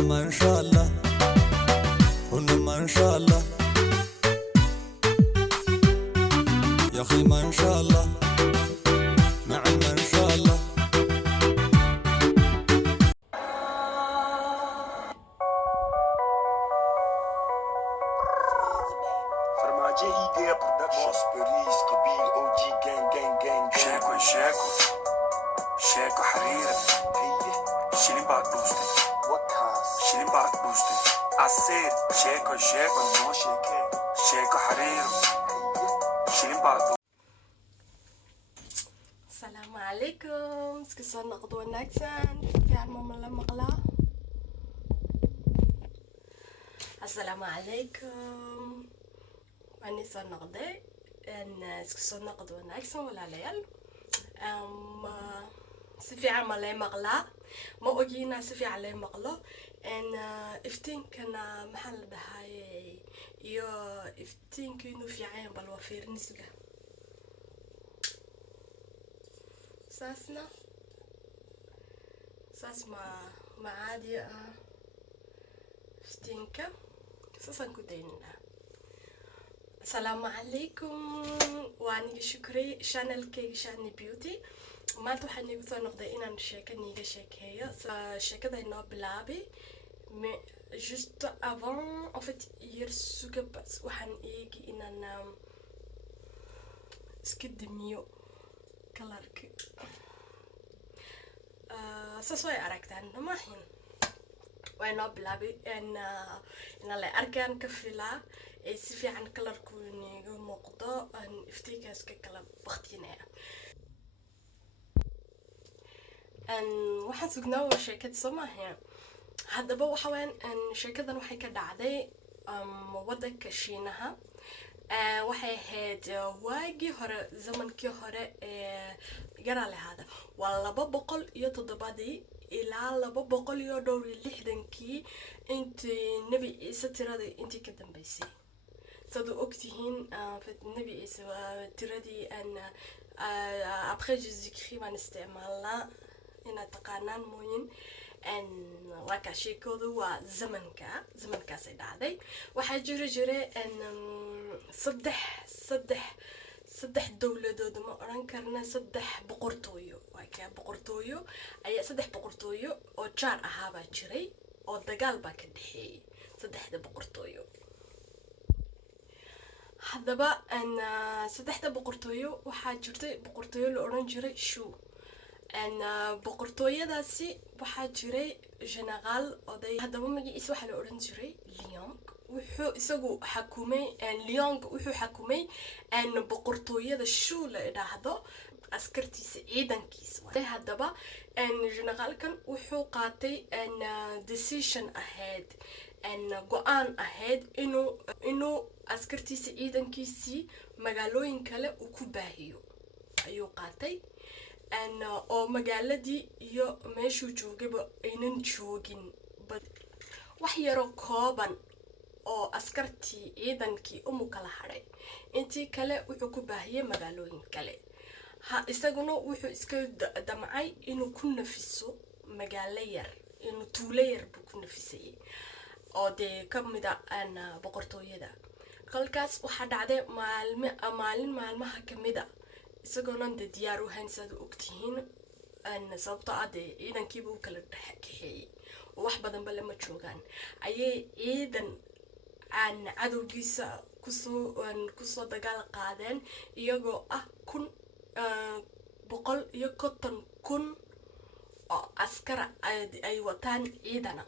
ونما إن شاء الله ونما إن شاء الله يا أخي ما إن شاء الله مع ما إن شاء الله. فرماجي إيجا برودكشن باريس قبيل أو جي جان جان جان شاكو شاكو حريرة هي شيلين بعد بوستي وكاس شيلين بعد بوستي عالسير شاكو نو شيكي شاكو حريرة هي شيلين بعد السلام عليكم سكسر نقد ونكسن في عمو لما قلا السلام عليكم أني صار نقدي أن سكسر نقد ونكسن ولا ليال سفي عمل مقلا ما أجينا سفي عليه مقلا أن إفتين كان محل بهاي يو إفتين كانوا في عين بالوفير نسجة ساس ما عادي فتينكا ساسا كديننا. السلام عليكم واني شكري شانل كي شاني بيوتي ما توحني وثا نقدر إن نشيك نيجا شيك هي شيك ده إنه بلابي mais juste avant en fait hier suka bas waxaan eegi inaan iska damiyo kalarka saas way aragtaan maahin way noo bilaabay in la arkaan ka filaa ay si fiican kalarku niga muuqdo iftiinkaas ka kala waqtinaya waxaan sugnaa waa sheekad soo maahin haddaba waxa weyn sheekadan waxay ka dhacday waddanka Shiinaha waxay ahayd waagii hore zamankii hore garaa lahaada waa 207 ilaa 260 intii nabi Ciise tiradii intii ka dambeysay sidoo ogtihiin nabi Ciise tiradii après Jésus-Christ waan isticmaalnaa ina taqaanaan mooyin وكا شيكودو وا زمنكاas ay dhacday waxa jiray saddex dawladood ma oran karna saddex boqortooyo ayaa saddex boqortooyo oo jaar ahaaba jiray oo dagaal ba ka dhaxeeyay saddexda boqortooyo hadaba saddexda boqortooyo waxa jirtay boqortooyo la oran jiray Shu boqortooyadaasi waxaa jiray generaal oday haddaba magaciisa waxaa la odhan jiray Liang wuxuu isagu xakumay Liang wuxuu xakumay boqortooyada Shu la idhaahdo askartiisa ciidankiisa haddaba generaalkan wuxuu qaatay decision ahead go'aan ahead inuu askartiisa ciidankiisii magaalooyin kale uu ku baahiyo ayuu qaatay oo magaaladii iyo meeshuu joogaba aynan joogin wax yaro kooban oo askartii ciidankii kala hadhay intii kale wuxuu ku baahiyay magaalooyin kale isaguna wuxuu iska damcay inuu ku nafiso magaalo yar inuu tuulo yar buu ku nafisay oo de kamid ah boqortooyada halkaas waxa dhacday maalin maalmaha kamida isagoo diyaar u haynsaad ogtihiin sababtoo ah ciidankii buu kala dhaxeeyay wax badan bale ma joogaan ayay ciidan cadowgiisa kusoo dagaal qaadeen iyagoo ah 150,000 oo askar ay wataan ciidana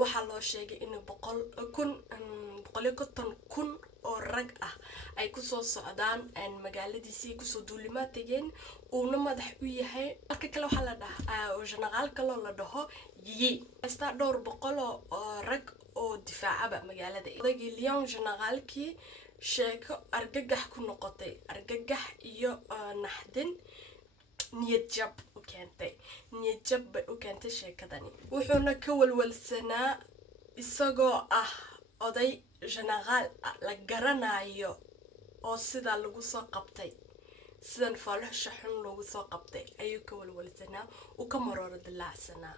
waxaa loo sheegay in 150,000 oo rag ah ay ku soo socdaan magaaladiisii ku soo duulimaad tageen uuna madax u yahay marka kale waxa la dhahaa general kale la dhaho Yi ista dhowr boqol oo rag oo difaacaba magaalada odagii Liang generalkii sheeko argagax ku noqotay argagax iyo naxdin niyad jab u keentay sheekadani wuxuuna ka walwalsanaa isagoo ah oday generaal la garanayo oo sida lagu soo qabtay sidan faalaha xun lagu soo qabtay ayuu ka walwalsanaa oo ka maroor dilacsanaa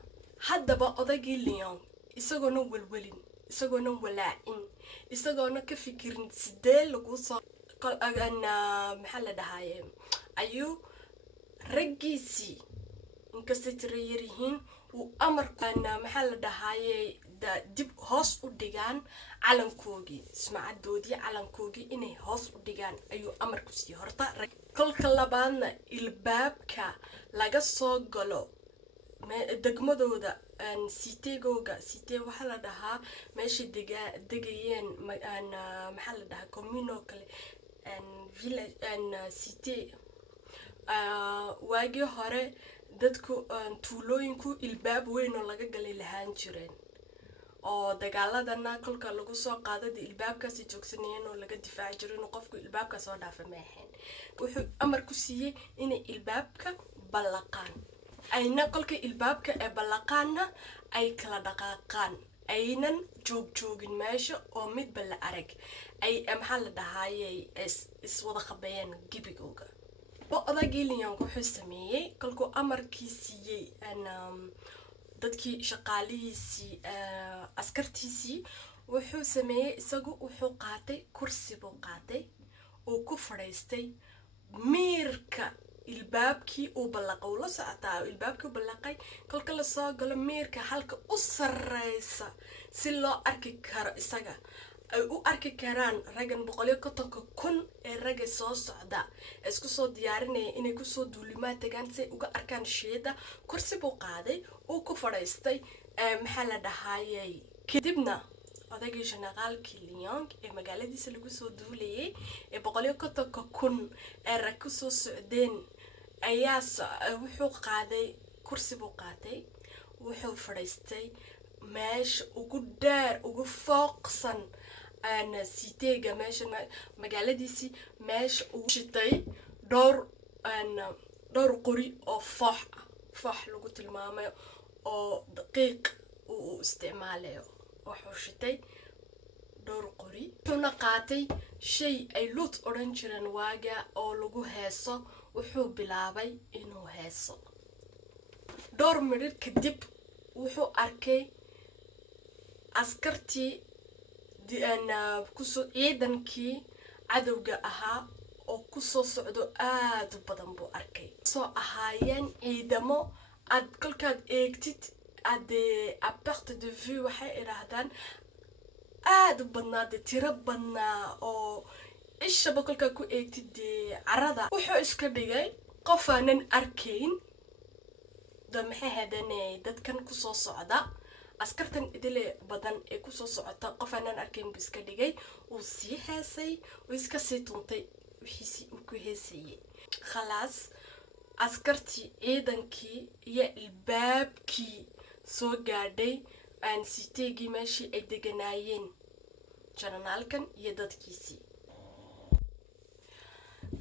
haddaba odagii Liang isagoona welwelin, isagoona walaacin, isagoona ka fikirin sidee lagu soo maxaa la dhahaye ayuu raggiisii inkastay tira yar yihiin uu amarkana maxaa la dhahaye dib hoos u dhigaan calankoogii, ismacadoodii calankoogii inay hoos u dhigaan ayuu amar ku siiyey. horta kolka labaadna ilbaabka laga soo galo degmadooda siteegooga, sitee waxaa la dhahaa meeshay degayeen maxaa la dhahaa communo kale village sitee waagii hore dadku tuulooyinku ilbaab weyn oo laga galay lahaan jireen, oo dagaaladana kolka lagu soo qaadada ilbaabkaasi joogsanayeen oo laga difaaci jiro inuu qofku ilbaabka soo dhaafa ma ahayn. wuxuu amar ku siiyey inay ilbaabka ballaqaan, ayna kolka ilbaabka ee ballaqaanna ay kala dhaqaaqaan, aynan joogjoogin meesha oo midba la arag, ay maxaa la dhahaayey iswada qabeeyeen gibigooga. odagii Lyon wuxuu sameeyey kolkuu amarkii siiyey dadkii shaqaalihiisii askartiisii, wuxuu sameeyey isagu wuxuu qaatay kursi buu qaatay oo ku fadhiistay miirka ilbaabkii uu ballaqay, la socotaa ilbaabkii uu ballaqay kolka la soo galo miirka halka u sareysa si loo arki karo isaga, ay u arki karaan raggan 150,000 ee ragga soo socda isku soo diyaarinaya inay ku soo duulimaad tagaan si uga arkaan sheeda. kursi buu qaaday oo ku fadhiistay maxaa la dhahaayay. kadibna odagii generaalkii Lyon ee magaaladiisa lagu soo duulayay ee 150,000 ee rag ku soo socdeen ayaa wuxuu qaaday kursi buu qaatay, wuxuu fadhiistay meesha ugu dheer ugu fooqsan siteega meesha magaaladiisii, meesha ugu shitay dhowr qori oo foox lagu tilmaamayo oo daqiiq uu isticmaalayo. wuxuu shitay dhowr qori, wuxuuna qaatay shay ay lut odhan jireen waaga oo lagu heeso, wuxuu bilaabay inuu heeso. dhowr midhir kadib wuxuu arkay askartii kusoo ciidankii cadowga ahaa oo kusoo socdo aad u badan buu arkay, soo ahaayeen ciidamo aad kolkaad eegtid a perte de vue waxay idhaahdaan aad u badnaa, dee tiro badnaa oo ishaba kolkaad ku eegtid dee carada. wuxuu iska dhigay qof aanan arkayn maxay hadanay dadkan kusoo socda, askartan idile badan ee kusoo socota qof aanan arkayn buu iska dhigay, uu sii heesay, uu iska sii tuntay wixiisii uu ku heesayey. khalaas askartii ciidankii iyo ilbaabkii soo gaadhay siteegii meeshii ay deganaayeen jananaalkan iyo dadkiisii.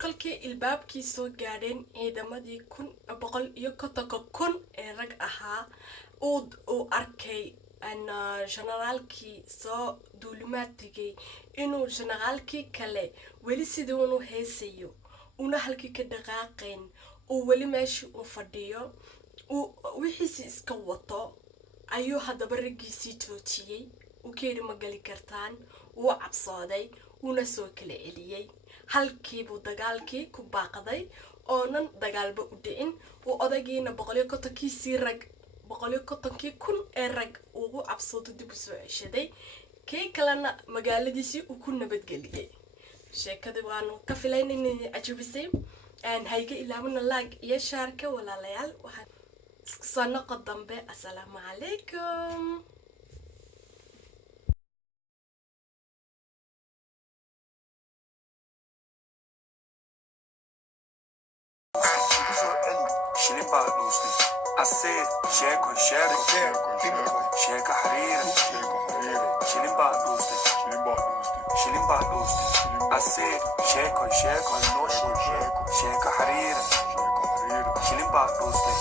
kolkii ilbaabkii soo gaadheen ciidamadii 150,000 ee rag ahaa, uu arkay generaalkii soo duulimaad tegay inuu generaalkii kale weli sidii unu heesayo, una halkii ka dhaqaaqayn, uu weli meeshii uu fadhiyo, uu wixiisii iska wato, ayuu haddaba raggiisii joojiyey. uu ka yidhi ma gali kartaan, wuu cabsooday, wuuna soo kala celiyey. halkiibuu dagaalkii ku baaqday oonan dagaalba u dhicin. uu odagiina 150,000 ee rag ugu cabsoodo dib u soo ceshaday, kii kalena magaaladiisii uu ku nabadgeliyey. sheekadii waanu ka filayn inay cajabisay. hayga ilaamina like iyo shaarka walaalayaal. waxaan isku soo noqo dambe. assalaamu calaykum. شلبا دوستي أسير شيكو شيكا حريرة شلبا دوستي أسير شيكو شيكا حريرة شلبا دوستي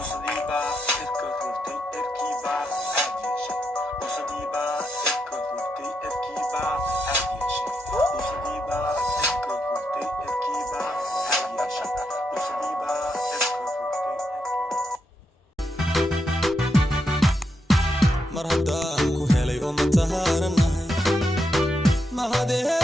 Usadiba irka hurtay irkiiba aad yeeshay. Usadiba irka hurtay irkiiba aad yeeshay. Usadiba irka hurtay irkiiba aad yeeshay. Usadiba irka hurtay irkiiba mar haddaan ku helay oo matahaaran ahay mahadee